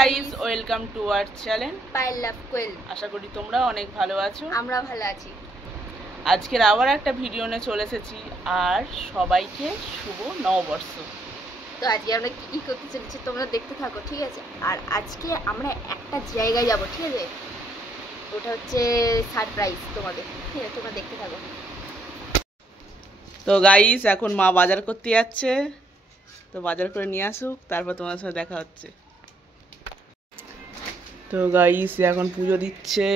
Guys, welcome to our channel Payel love Koyel. আশা করি তোমরা অনেক ভালো আছো। আমরা ভালো আছি। আজকের আবার একটা ভিডিও নিয়ে চলে এসেছি, আর সবাইকে শুভ নববর্ষ। তো আজকে আমরা কি কি করতে চলেছি তোমরা দেখতে থাকো, ঠিক আছে? আর আজকে আমরা একটা জায়গায় যাব, ঠিক আছে? ওটা হচ্ছে সারপ্রাইজ তোমাদের, ঠিক আছে? তোমরা দেখতে থাকো। তো গাইস, এখন মা বাজার করতে যাচ্ছে, তো বাজার করে নিয়ে আসুক, তারপর তোমার সাথে দেখা হচ্ছে। তো গাইস, এখন পুজো দিচ্ছে,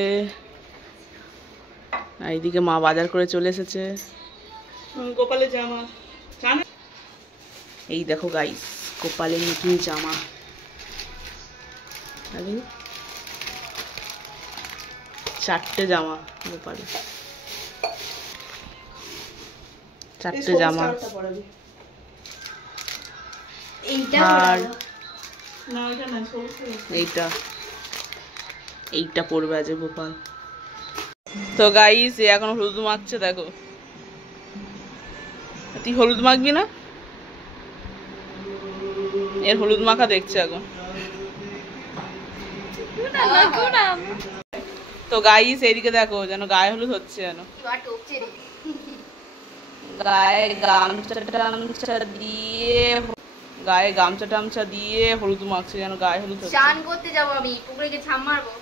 আর এইদিকে মা বাজার করে চলে এসেছে। গোপালের জামা, এই দেখো গাইস, গোপালের নতুন জামা। চারটে জামা গোপালের, চারটে জামা। আর এইটা পড়বে আজ গোপাল। তো গাইস, এখন হলুদ মাখছে, দেখো। তুই হলুদ মাখবি না? এর হলুদ মাখা দেখছে এখন। তো গাইস, এইদিকে দেখো, যেন গায়ে হলুদ হচ্ছে, যেন গায়ে গামছা টামছা দিয়ে হলুদ মাখছে, যেন গায়ে হলুদ হচ্ছে। চান করতে যাবো আমি, পুকুরে গিয়ে ঝাম মারবো।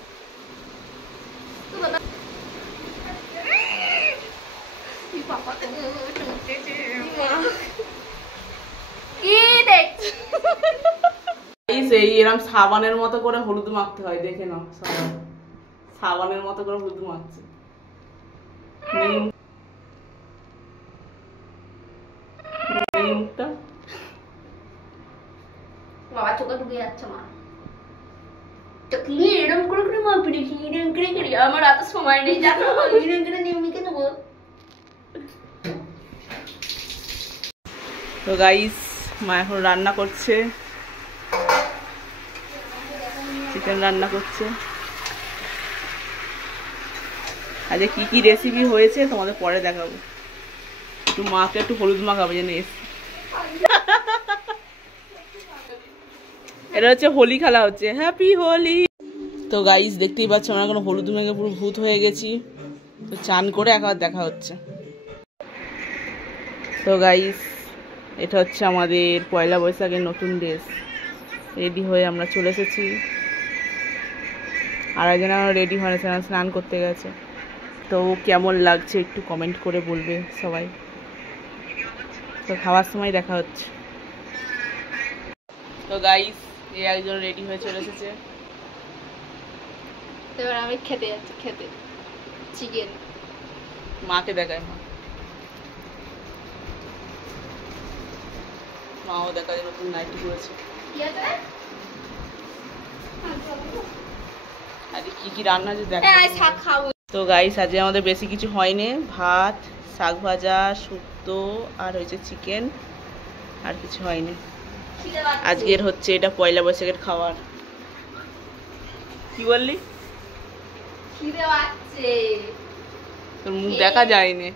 এরকম সাবানের মতো করে হলুদ মাখতে হয়, দেখে নাও। সাবানের মতো করে হলুদ মাখছে। বাবা চোখে ঢুকে যাচ্ছে মা। তো কি এরকম করে করে মাপি দেখি, এরকম করে করে। আমার এত সময় নেই জানো, এরকম করে নিয়ে মিকে দেবো। তো গাইস, মা এখন রান্না করছে, চিকেন রান্না করছে। আজকে কি কি রেসিপি হয়েছে তোমাদের পরে দেখাবো। একটু মাকে একটু হলুদ মাখাবো, যেন এসে। এটা হচ্ছে হোলি খেলা হচ্ছে, হ্যাপি হোলি। তো গাইস, দেখতেই পাচ্ছ, আমরা এখন হলুদ মেখে পুরো ভূত হয়ে গেছি। তো চান করে একবার দেখা হচ্ছে। তো গাইস, এটা হচ্ছে আমাদের পয়লা বৈশাখের নতুন ড্রেস। রেডি হয়ে আমরা চলে এসেছি। আর একজন রেডি হয় না, স্নান করতে গেছে। তো কেমন লাগছে একটু কমেন্ট করে বলবে সবাই। তো খাওয়ার সময় দেখা হচ্ছে। তো গাইস, এই একজন রেডি হয়ে চলে এসেছে। এবার আমি খেতে যাচ্ছি, খেতে চিকেন। মাকে দেখায়, মাও দেখা যায় নতুন নাইটি পরেছে। আজকে কি কি রান্না যে দেখা। তো গাইস, আজকে আমাদের বেশি কিছু হয়নি, ভাত, শাক ভাজা, শুক্তো, আর হয়েছে চিকেন, আর কিছু হয়নি। আজকের হচ্ছে এটা পয়লা বৈশাখের খাবার। কি বললি? তোর মুখ দেখা যায়নি।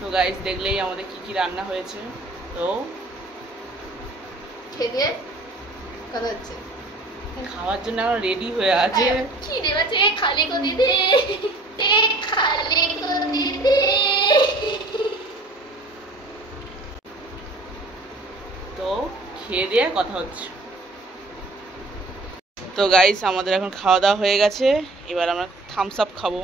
তো গাইস, দেখলেই আমাদের কি কি রান্না হয়েছে। তো খেতে কথা হচ্ছে, খাওয়ার জন্য আমরা রেডি হয়ে আছে। খিদে পাচ্ছে, খালি করে দে, খালি করে দে। তো খেয়ে দিয়ে কথা হচ্ছে। তো গাইস, আমাদের এখন খাওয়া দাওয়া হয়ে গেছে, এবার আমরা থামস আপ খাবো।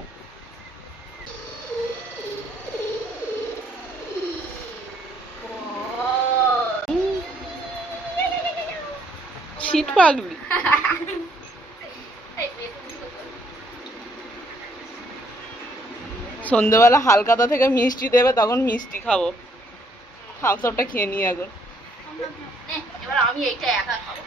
শীত পাগলি। সন্ধ্যেবেলা হালকাতা থেকে মিষ্টি দেবে, তখন মিষ্টি খাবো। থামস আপটা খেয়ে নিই এখন। এবার আমি এইটা একা খাবো।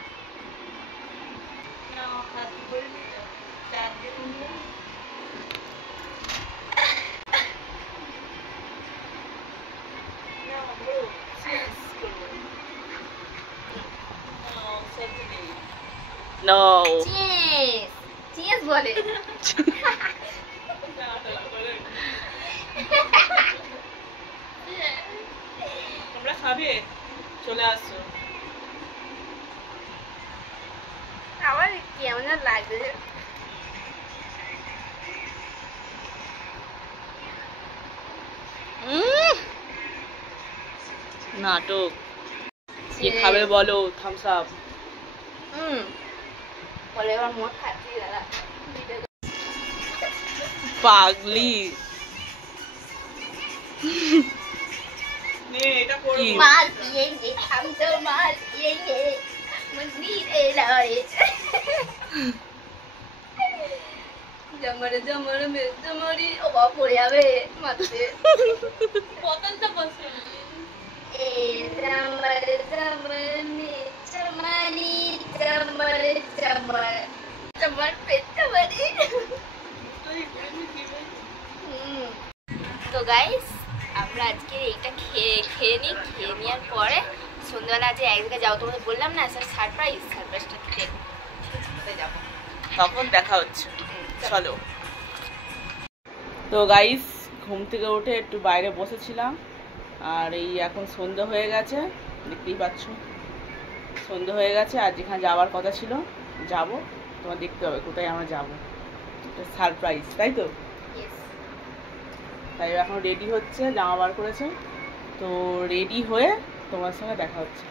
No. Cheers. Cheers বলে। নাটক কি খাবে বলো? Thums Up. বলে এবার মদ খাচ্ছি দাদা। পাগলি मार पिएंगे हम तो मार पिएंगे मंदिर लाए जमरे जमरे में जमरी ओ बाप পড়ে যাবে মাথে বোতলটা বসে এ জমরে জমরে জমানি জমরে জমর জমর पे जमरी তো গাইস আমরা আজকে এইটা খেয়ে নেওয়ার পরে সন্ধ্যাবেলা যে এক জায়গায় যাবো তোমাদের বললাম না স্যার সারপ্রাইজটা দিতে যাবো, তখন দেখা হচ্ছে। চলো। তো গাইস ঘুম থেকে উঠে একটু বাইরে বসেছিলাম, আর এই এখন সন্ধ্যা হয়ে গেছে, দেখতেই পাচ্ছ সন্ধ্যা হয়ে গেছে। আর যেখানে যাওয়ার কথা ছিল যাব, তোমার দেখতে হবে কোথায় আমরা যাবো, সারপ্রাইজ, তাই তো? তাই এখন রেডি হচ্ছে, জামা বার করেছে, তো রেডি হয়ে তোমার সঙ্গে দেখা হচ্ছে।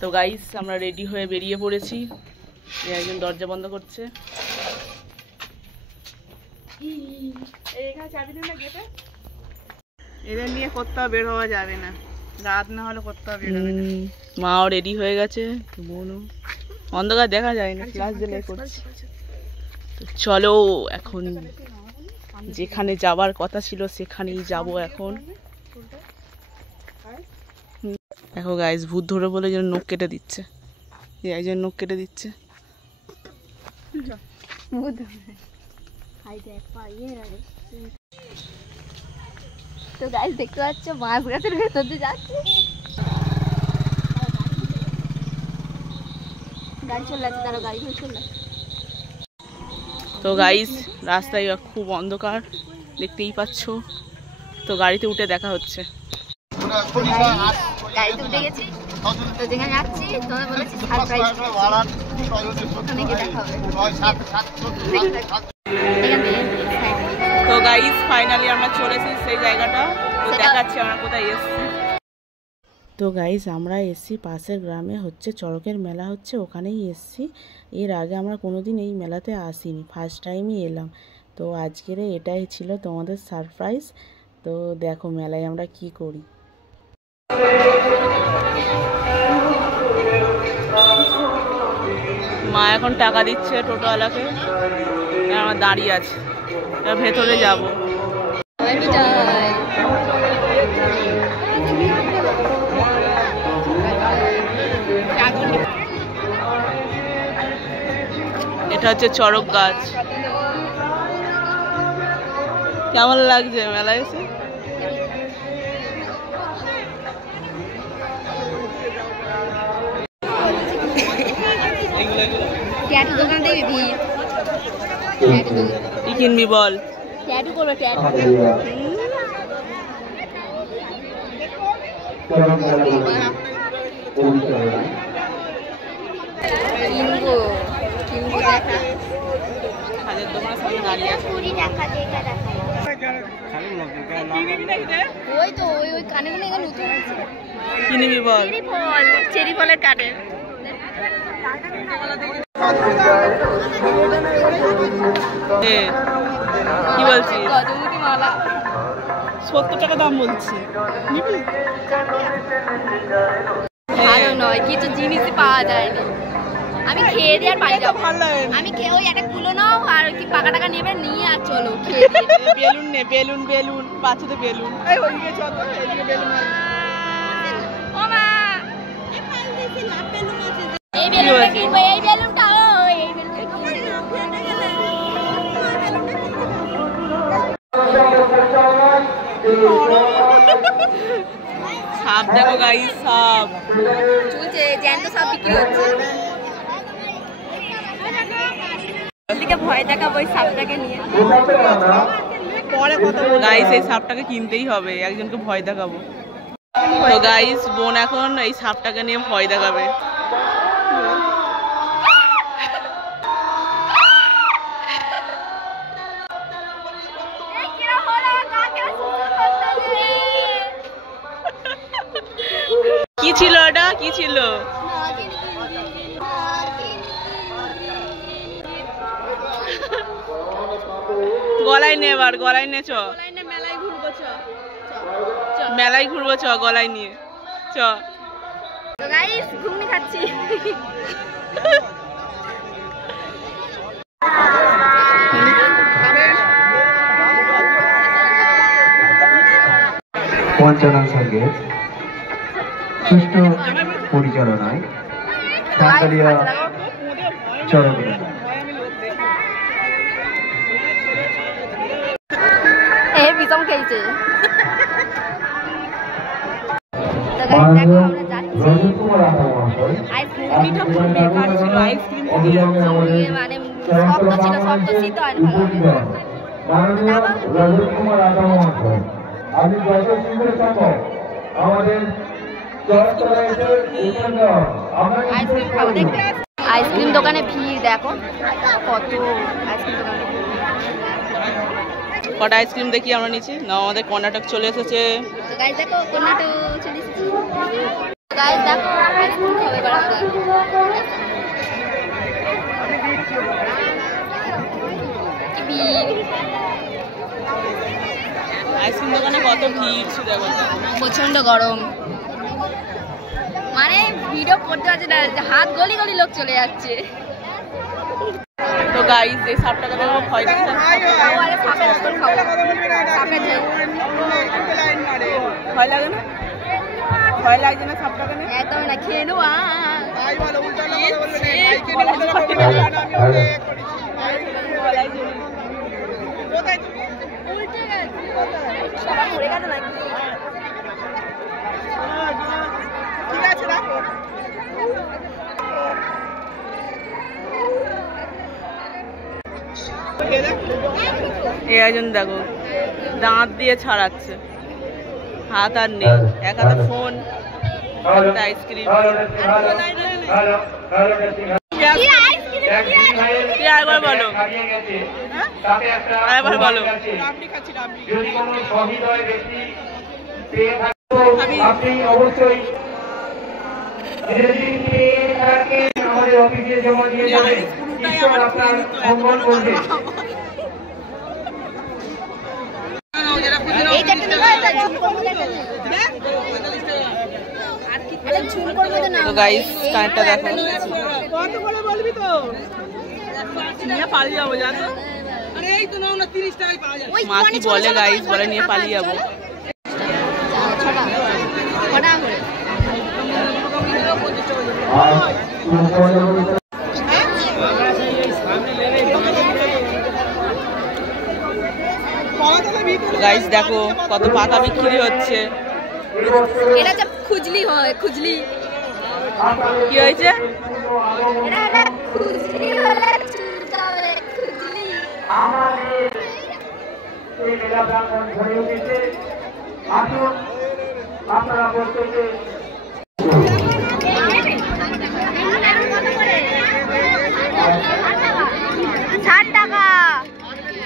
তো গাইস আমরা রেডি হয়ে বেরিয়ে পড়েছি, একজন দরজা বন্ধ করছে। এদের নিয়ে কোথাও বের হওয়া যাবে না, রাত না হলে কোথাও বের হবে না। মাও রেডি হয়ে গেছে, বোনও, অন্ধকার দেখা যায় না, ফ্ল্যাশ দিলে করছে। তো চলো এখন যেখানে যাবার কথা ছিল সেখানেই যাব এখন। দেখো গাইস ভূত ধরে বলে যেন নখ কেটে দিচ্ছে, একজন নখ কেটে দিচ্ছে। তো গাইস দেখতে পাচ্ছ মাছ গাছের ভেতর দিয়ে যাচ্ছে, গাড়ি চলে যাচ্ছে, তারা গাড়ি চলে যাচ্ছে। তো গাইস রাস্তায় খুব অন্ধকার দেখতেই পাচ্ছ, তো গাড়িতে উঠে দেখা হচ্ছে। গাড়িতে উঠে গেছি, তো যেখানে যাচ্ছি তোমাদের বলেছি সারপ্রাইজ, ওখানে গিয়ে দেখা হবে। তো গাইস ফাইনালি আমরা চলে এসেছি সেই জায়গাটা, তো দেখাচ্ছি আমরা কোথায় এসেছি। তো গাইস আমরা এসেছি পাশের গ্রামে হচ্ছে চড়কের মেলা হচ্ছে, ওখানেই এসেছি। এর আগে আমরা কোনোদিন এই মেলাতে আসিনি, ফার্স্ট টাইমই এলাম। তো আজকের এটাই ছিল তোমাদের সারপ্রাইজ। তো দেখো মেলায় আমরা কি করি। মা এখন টাকা দিচ্ছে টোটোওয়ালাকে, আমরা দাঁড়িয়ে আছি, ভেতরে যাব। এটা হচ্ছে চড়ক গাছ। কেমন লাগছে মেলায় এসে? কি কিনবি বল? ট্যাটু করবো, ট্যাটু কিনবো দেখা। খাদের দোকানের সামনে দাঁড়িয়ে আছে। ওই তো ওই কানে কানে নতুন কি নিবি বল? চেরি ফলের কানে। কি বলছিস? গজমুখী মালা 70 টাকা দাম বলছি, নিবি? ভালো নয়, কিছু জিনিসই পাওয়া যায় না। আমি খেয়ে দিয়ে আর বাড়ি যাবো। আমি খেয়ে ওই একটা কুলো নাও আর কি পাকা টাকা নেবে, নিয়ে আর চলো খেয়ে বেলুন নে, বেলুন বেলুন বাচ্চাদের বেলুন। এই ওইদিকে চল তো, এইদিকে বেলুন আছে। ও মা এই বেলুনটা কিনবো, এই বেলুনটা এই বেলুনটা সাপ দেখো গাইস, সাপ চলছে, জ্যান্ত সাপ বিক্রি হচ্ছে। ভয় দেখাবো ওই সাপটাকে নিয়ে, পরে কথা বলবো। গাইস এই সাপটাকে কিনতেই হবে, একজনকে ভয় দেখাবো। তো গাইস বোন এখন এই সাপটাকে নিয়ে ভয় দেখাবে। ছিল ওটা? কি ছিল? গলায় নে, এবার গলায় নে। চ মেলায় ঘুরবো, চ গলায় নিয়ে চ। গাইস ঘুগনি খাচ্ছি। পঞ্চানন সঙ্গে সুষ্ঠু পরিচালনায় বাঙালিয়া চরগুলো বিজম খেয়েছে। আইসক্রিম দোকানে ভিড় দেখো কত আইসক্রিম দোকানে। কটা আইসক্রিম দেখি আমরা নিচ্ছি না। আমাদের কর্ণাটক চলে এসেছে। গাইস দেখো কর্ণাটক চলে এসেছে। গাইস দেখো আইসক্রিম খাবে বড় আইসক্রিম দোকানে কত ভিড় শুধু প্রচন্ড গরম, মানে ভিডিও করতে পারছে না, হাত গলি গলি লোক চলে যাচ্ছে। তো গাইস এই সাপটাকে দেখো ভয় লাগছে। ভয় লাগে না? ভয় লাগছে না সাপটাকে? একদম না, খেয়ে নেবো। একজন দেখো দাঁত দিয়ে ছাড়াচ্ছে, হাত আর নেই, এক হাতে ফোন, একটা আইসক্রিম। আরেকবার বলো, আরেকবার বলো। আপনি অবশ্যই আমাদের অফিসে জমা দিয়ে যাবেন। ঈশ্বর আপনার মঙ্গল করবে। তো গাইস কানেরটা দেখো। কত করে বলবি তো? নিয়ে পালিয়ে যাবো জানো? আরে এই তো নাও না 30 টাকায় পাওয়া যায়। মা কি বলে গাইস, বলে নিয়ে পালিয়ে যাবো। গাইস দেখো কত পাতা বিক্রি হচ্ছে। এটা যে খুজলি হয়, খুজলি কি হয়েছে? এটা খুজলি হলে চুলকাবে, খুজলি। আমাদের এই মেলা প্রাঙ্গণ ভরে উঠেছে। আসুন আপনারা প্রত্যেকে 60 টাকা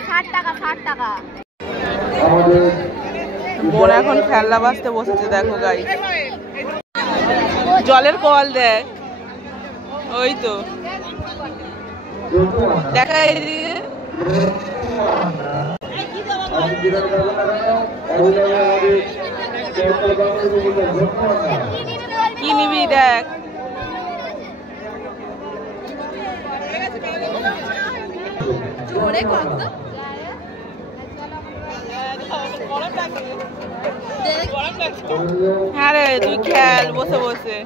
60 টাকা 60 টাকা। বোন এখন খেলনা বাজতে বসেছে দেখো গাইস। জলের কল দেখ, ওই তো দেখা এদিকে। কি নিবি দেখ। হ্যাঁ রে তুই খেল বসে বসে।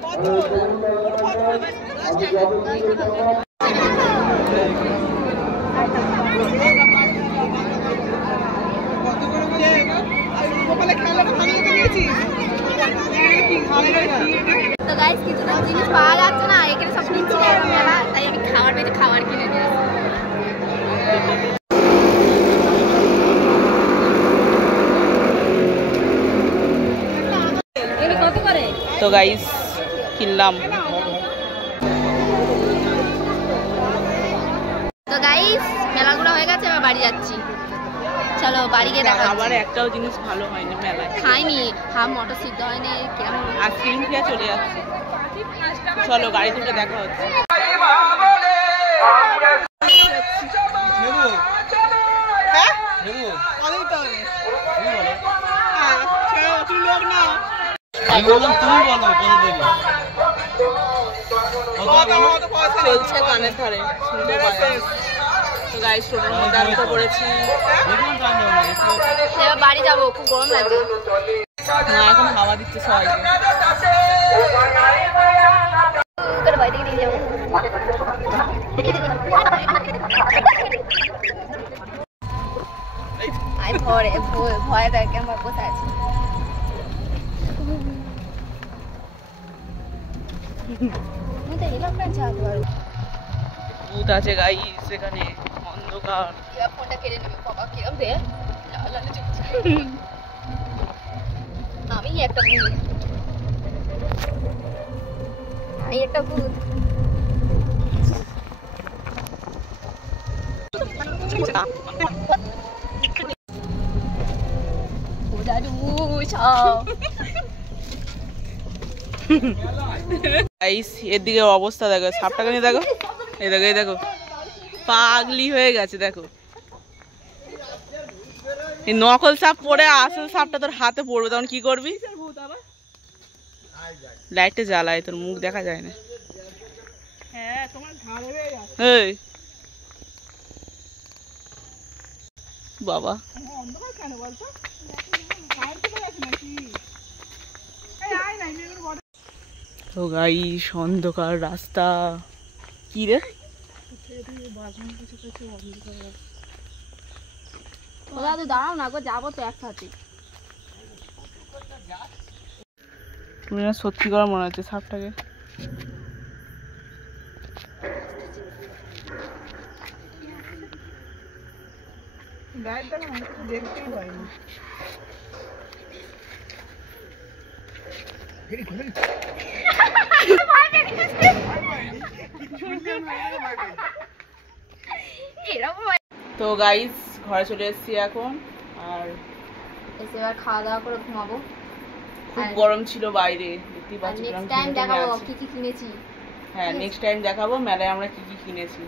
তো গাইস কিছু জিনিস পাওয়া যাচ্ছে না, এখানে সব নিচ্ছি মেলা, তাই আমি খাবার পেতে খাবার কিনে নিয়ে কত করে। তো গাইস কিনলাম। তো গাইস মেলাগুলো হয়ে গেছে, এবার বাড়ি যাচ্ছি। চলো বাড়ি গিয়ে দেখা আবার একটাও জিনিস ভালো হয়নি মেলায়। খাইনি, মটর সিদ্ধ হয়নি, কেমন আইসক্রিম খেয়ে চলে যাচ্ছে। চলো গাড়ি থেকে দেখা হচ্ছে। চলছে কানের ধারে, শুনতে পাচ্ছি। গাইস টোটোর মধ্যে আনতে পড়েছি। এবার বাড়ি যাবো, খুব গরম লাগছে। না এখন হাওয়া দিচ্ছে সবাইকে। ভয় দেখে আমার কোথায় আছে। ভূত আছে গাইস এখানে, অন্ধকার। ফোনটা কেড়ে নেবে বাবা, কিরম রে আমি একটা ভূত, আমি একটা ভূত। গাইস এর দিকে অবস্থা দেখো, সাপটাকে নিয়ে দেখো, এই দেখো এই দেখো, পাগলি হয়ে গেছে দেখো। এই নকল সাপ পরে আসল সাপটা তোর হাতে পড়বে, তখন কি করবি? লাইটটা জ্বালায়, তোর মুখ দেখা যায় না। এই বাবা তো গাইস অন্ধকার রাস্তা। কি রে দাদু দাঁড়াও না গো, যাবো তো একসাথে। তুমি না সত্যি করে মনে হচ্ছে সাপটাকে। দেখতেই পাইনি। তো গাইস ঘরে চলে এসেছি এখন, আর এবার খাওয়া দাওয়া করে ঘুমাবো। খুব গরম ছিল বাইরে, দেখতেই পাচ্ছি। নেক্সট টাইম দেখাবো কি কি কিনেছি। হ্যাঁ নেক্সট টাইম দেখাবো মেলায় আমরা কি কি কিনেছি।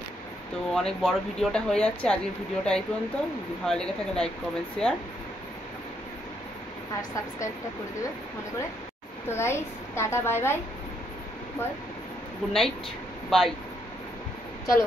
তো অনেক বড় ভিডিওটা হয়ে যাচ্ছে, আজকের ভিডিওটা এই পর্যন্ত। যদি ভালো লেগে থাকে লাইক কমেন্ট শেয়ার আর সাবস্ক্রাইবটা করে দেবে মনে করে। তো গাইস টাটা বাই বাই, বল গুড নাইট বাই। চলো।